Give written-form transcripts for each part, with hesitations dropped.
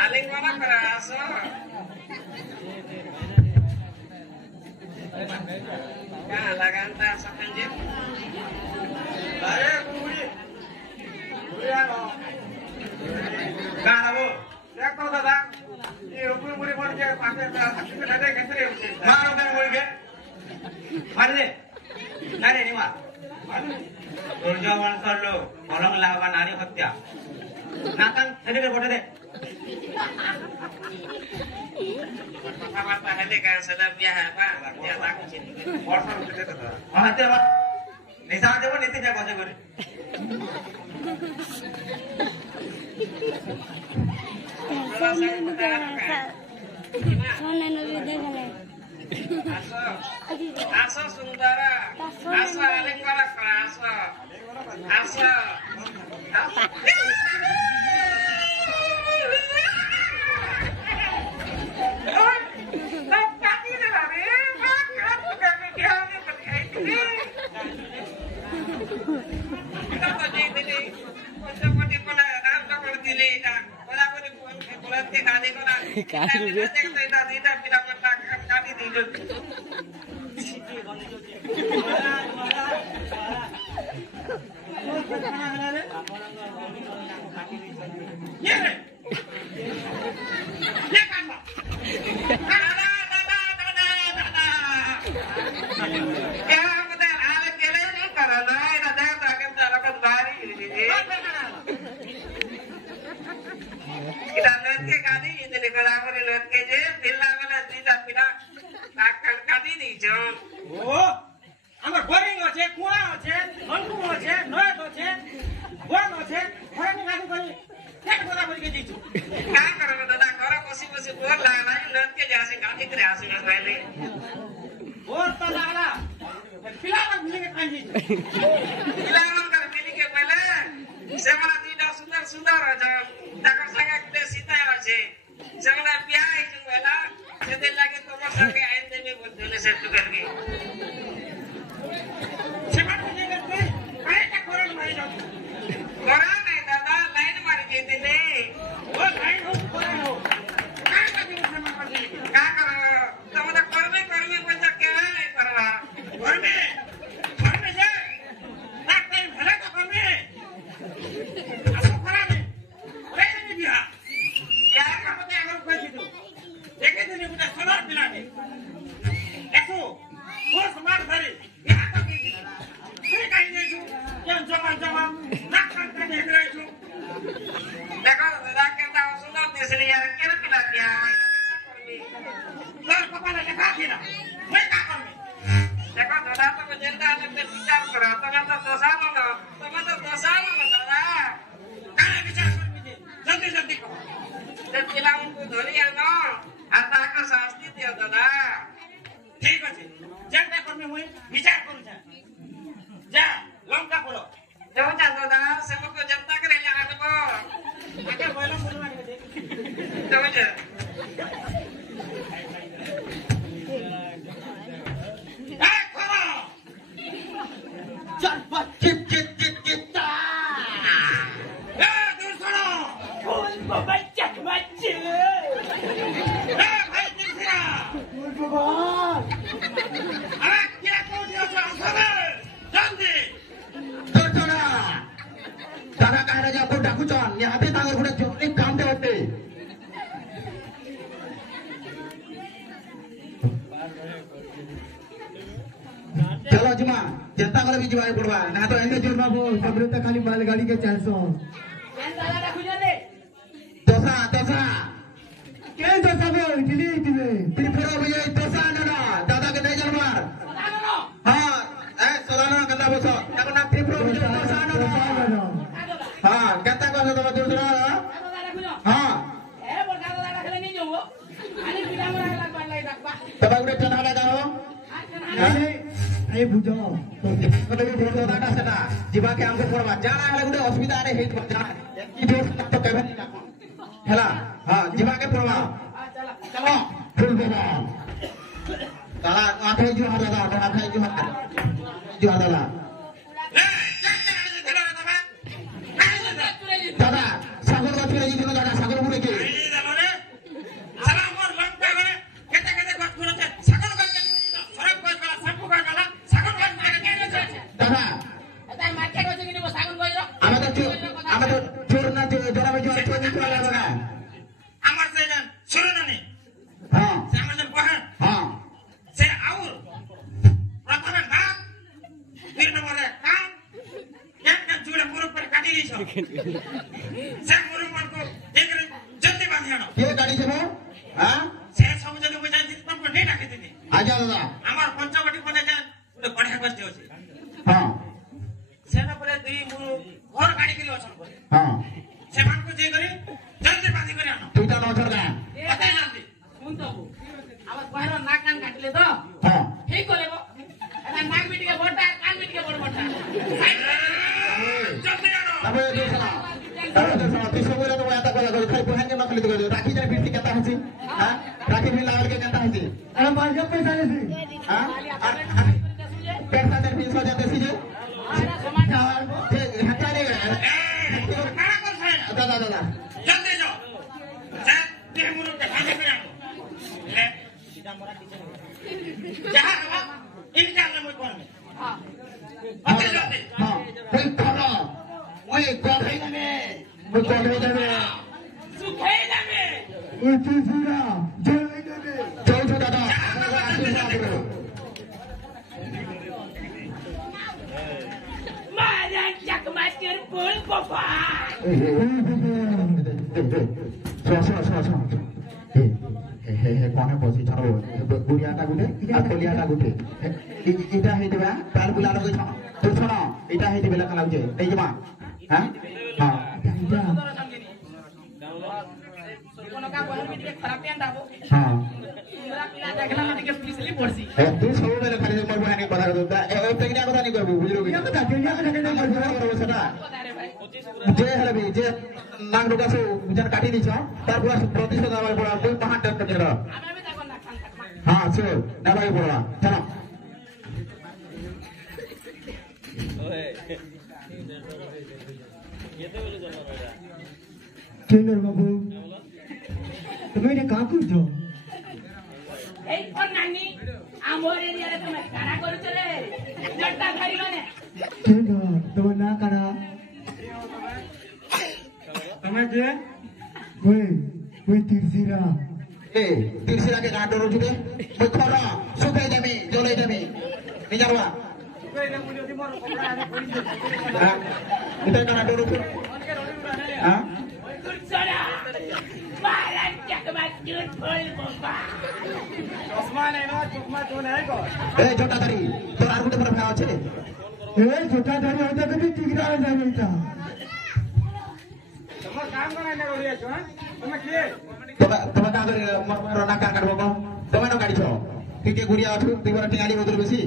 Aling mana चलो जुमा जनता को भी जुमाए पड़वा ना तो एने जुर्मा को सबरे तक खाली मालगाड़ी के 400 दोसा दोसा के दोसा बे दिल्ली दिले त्रिपुरा भैया दोसा ना दादा के नहीं जन्मार हां ए सोलाना गंदा बसो ताको ना त्रिपुरा भैया दोसा ना हां कता को तो दूसरा हां ए बोल दादा खेले नहीं जो आनी पिला मरा खेला पान लाई रखबा तब उड़े चना लगा हो बुझो तो भी बोल दादा सेटा जीवा के हमको पड़वा जाना है गुडे असुविधा रे हेत जाना की दोष तो केबे नहीं लागो हैला हां जीवा के पड़वा चलो फुल बेला दादा आथे जो दादा आथे जो दादा दादा सागर बचरे जी दादा सागर मुरे के से मुरु मन को एक जल्दी बांधी आनो के गाड़ी से वो हां से सब जगह बजाई दिन तुमको नहीं रखे दिन आजा दादा আমার পঞ্চবটি বনে যান ওটা বড় গোষ্ঠী আছে हां সেনা পরে দুই মুরু ঘর গাড়ি কিলো অছন করে हां সে মানকো যে করে জলদি বাঁধি করে আনো তুইটা নজর না কত জলদি শুন তো আমার বাইরে নাক কান কাটলে তো हां ঠিক করে এটা নাক বিটিকে বড়টা কান বিটিকে বড় বড়টা জলদি আনো তবে দেখনা তবে দেখনা তুই সবরে তো এত কথা কই খাই পুহান না খালি তো রাখি জানি বিরতি কেতা হচ্ছে हां রাখি বিল লাগল কে কেতা হচ্ছে আরে মার কে পয়সা দেছি हां पैसा दे 300 दे देसी जे जे हटा ले কারা করছ दादा दादा জলদি যাও সে দুই মুরু কে বাঁধি করে আনো ले যাহা হবা ইনকা না মই করবে हां কত জলদি हां कोई खाना ওই গধে যাবে ওই গধে যাবে সুখে যাবে ওই তুইরা জলে যাবে চল তো দাদা আশীর্বাদ করো মারা চাকমাচের বল বাবা কনে বসি ছাড়ো গুড়িয়াটা গুটে আর কলিয়াটা গুটে এটা হয়ে যাবে তার বুলা লগে ছাড়ো তুই শোনো এটা হয়ে যাবে লেখা লাগছে এই যে মা হ্যাঁ হ্যাঁ এটা কোনকা বহন বিটিকে খারাপ পেন দাবো হ্যাঁ তোরা পিলা দেখলা বিটিকে পিছলি পড়ছি তুই ସବୁବେଳେ ଖାଲି ମୋର ବହାନି କଥା କହୁଥା ଏ ଟେକିନା କଥା ନି କହିବୁ ବୁଝିଲୁ କି କଥା ଟେକିନା କଥା କେନେ କହିବୁ ସେଟା আরে ভাই যে হেলে বি যে নাক ঢোকা সে যেন কাটি দিছ তার পুরা প্রতিশোধ আমার পড়া তুই মহান টেক করে আমি দেখো না খান খান হ্যাঁ সে না ভাই পড়া চলো কেন বাবু তুমি এটা কাম করছো এই কোন নানি আমার এরিয়ারে তুমি কারা করছ রে জট্টা ধরিল নে কেন তোমার না কারা তুমি যে ওই তিরসিরা এ তিরসিরাকে গাঁট রোজ দে ওই খরা শুকাই যাবি জ্বলে যাবি নিজারবা হ্যাঁ এটা গাঁট রোজ হ্যাঁ কুলছরা মারা চাকমাচের বল বাবা চশমা নাই না চশমা তো নাই গো এই জটাধারী তোর আর গোটে পরে ভাই আছে এই জটাধারী হইতে কবি টিগরা হয়ে যাবে এটা তোমার কাম করা না রই আছো হ্যাঁ তুমি কি তোমার কাগজ রনা কার কাটবো কম তুমি ন গাড়ি ছ তুই কে ঘুরিয়া আছো তুই বড় টিঙাড়ি বদল বেশি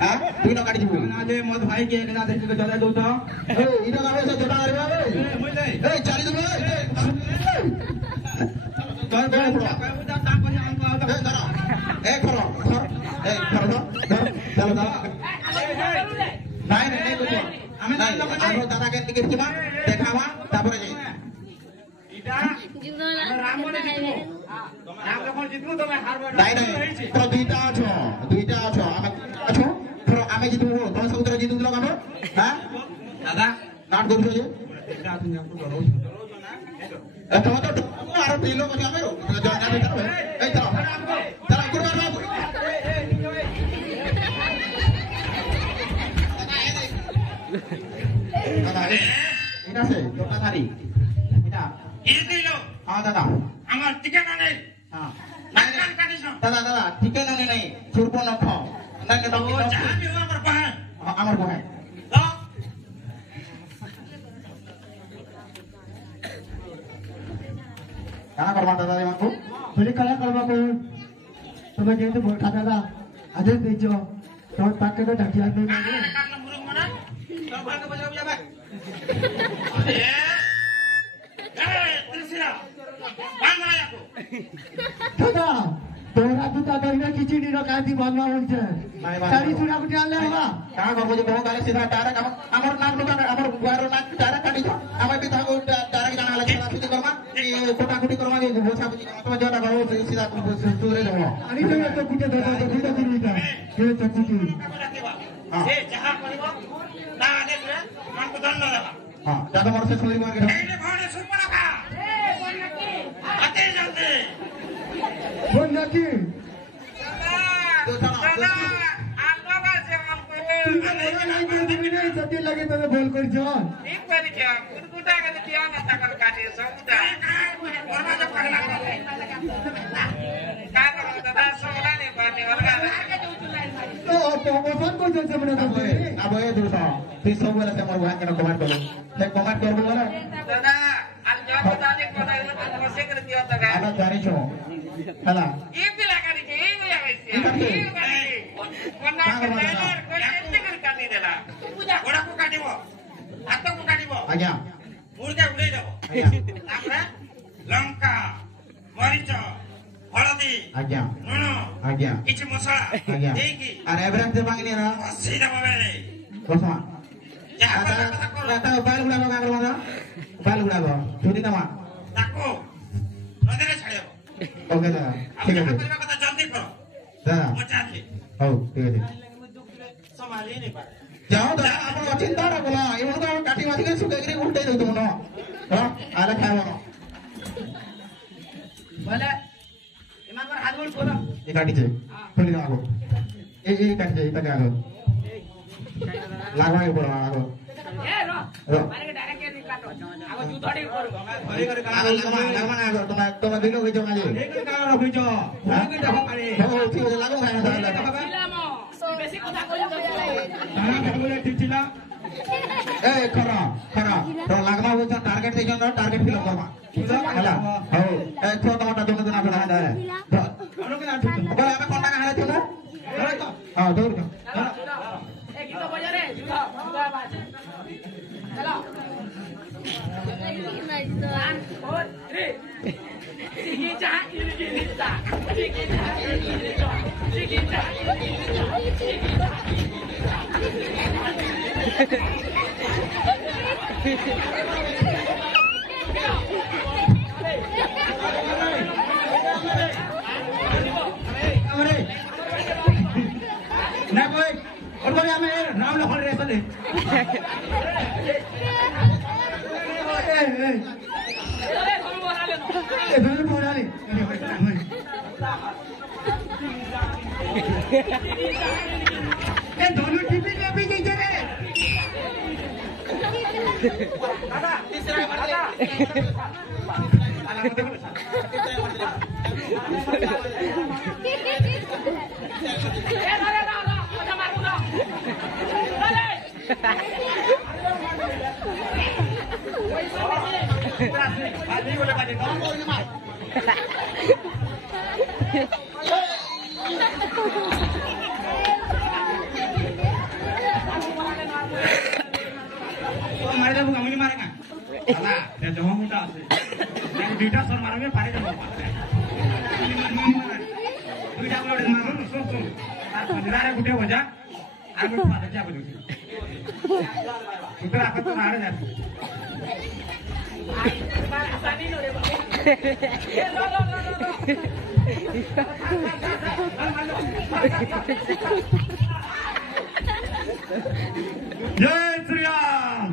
হ্যাঁ তুই ন গাড়ি যাবো না যে মদ ভাই কে একনা দেখি তো চলে দউছ এই ইটা গাবে সে জটাধারী বাবে এই চালি দেবে তোর বড় বড় কাম কাম করে আমকো আও এই দাঁড়া এই খরো এই খরো ধর চলো দাঁড়া নাই নাই নাই করবো আমি নাই আমরা দাদাকে টিকিট কিবা দেখাবা তারপরে যাই এটা আমরা রাম বলে জিতবো রাম যখন জিতবো তুমি হারবে নাই নাই তো দুইটা আছো আমি আছো ধরো আমি জিতবো তুমি সবুতরে জিতু দিল কাম হ্যাঁ দাদা নাট করছো যে এটা তুমি আমকো ডরো এ তুমি তো আর তিন লোক আছে আমি জানা দিতে এই চলো চলো করবা বাবু দাদা এটা সে জটাধারী এটা এই দিল হ্যাঁ দাদা আমার ঠিকানা নেই হ্যাঁ নাকান কাটিছ দাদা দাদা ঠিকানা নেই সুরপ নখ নাই না ও যাবি ও আমার বাহান আমার বহে তো কানা করবা দাদা এমাকু বলি কানা করবা কো তুমি যেহেতু ভোটা দাদা আদেশ দিছ তোমার পাকে তো ডাকি আসবে না আরে কাটলা মুরুগ মানা তো ভাগে বজাও যাবে এ ত্রিশিরা বাংলা ইয়াকো দাদা তোরা তো দাদা খিচুড়ি রাখি বাংলা হচ্ছে তারি চুরা কুটি আনলে হবা কানা করবো যে বহু গালে সিধা ডাইরেক্ট আমার নাম লোক আমার গুয়ার নাম ডাইরেক্ট কাটি আমার বি তাকে ডাইরেক্ট জানা লাগে রাখি করবা কোটাকুটি করবা যে ভোসা বুঝি তোমার যেটা করো সিধা তুলে দেবো আমি তো কুটে দাদা তো কুটে দিবিটা কে তো কুটি সে যাহা করিব তা আদেশে মানকো দণ্ড দেবা হ্যাঁ দাদা মোর সে শুনি মার এই যে ভাড়ে সুপা রাখা এ কোন নাকি আতে জলদি কোন নাকি দাদা আমরা বাজে মন করে তুই নাই করে দিবি না যদি লাগে তবে বল কর জন ঠিক করে কি কুরকুটা sudah kan dia nggak takkan kasih sudah. Mana tuh pernah kalau sudah sudah nih berarti orang. Phone ko jasa mana tu? Abo ye tu sa. Tis so bola se mar kena comment karo. He comment karo bola. Dada, al jawab tadi kota itu masih kerja taga. Ana jani cho. Hala. Ini lah kan ini ya wes ya. Ini kan ini. Mana kerja kau nanti kerja ni dah. Orang aku kadi bo. Atau aku kadi bo. Aja. Murga udah dah. Aja. Apa? Langka, marica, haladi. Aja. Nono. Aja. Ichi masala. Aja. Eki. Are everything te bangini na. Masih dah bawa. Kosma. Ya apa kata kau? Kata bal gula ba kagro mana? Bal gula ba. Chudi nama. Takku. Nanti dah cari. Okay dah. Aku ঠিক jangan আছে. kata jantik kau. Dah. Macam ni. Oh, ঠিক আছে. Somali ni pak. যাও দাদা আপন চিন্তা না বলা এমন তো কাটি মাছি কে সুকে গিয়ে উল্টে দেব না হ্যাঁ আরে খাবো না বলে ইমান করে হাত গোল করো এই কাটিছে খুলি দাও আগো এই কাটিছে এটা আগো লাগাই পড়ো আগো এ রো রো মারে কে ডাইরেক্ট কে কাটো আগো জুতড়ি করো আগো লাগমা আগো তোমার দিলো হইছো কাজে এই কারণ হইছো ওই দেখো আরে ও ঠিক আছে লাগো ভাই দিলামো বেশি কথা কইলো তো তারা বলে ঠিক ছিল এই খরা খরা তো লাগমা হইছো টার্গেট দেইছো না টার্গেট ফিল করবা হলা হও এই তো তোমারটা দুটো দিন আপনি হাতে অনুকে না ঠিক বলে আমি কোন টাকা হারাইছো না হ্যাঁ দৌড় এ গীত বজা রে জুতো জুতো বাজ চলো 1 4 3 Sige cha, sige cha, sige cha, sige cha, sige cha, sige cha. না কই ওর করে আমি নাম লখন রে চলে এভাবে পড়ালে এ ধনু টিপি টিপি যাইছে রে দাদা তিসরা মারলে মারে দেবো আমি মারে না দাদা এটা জমা মোটা আছে আমি দুইটা সর মারবে পারে যাব দুইটা বলে মারুন শুন শুন আর পজরারে গুটে বজা আর আমি পারে যাব দুই দুটো আপে তো মারে যাচ্ছে Sani no le va. जय श्री राम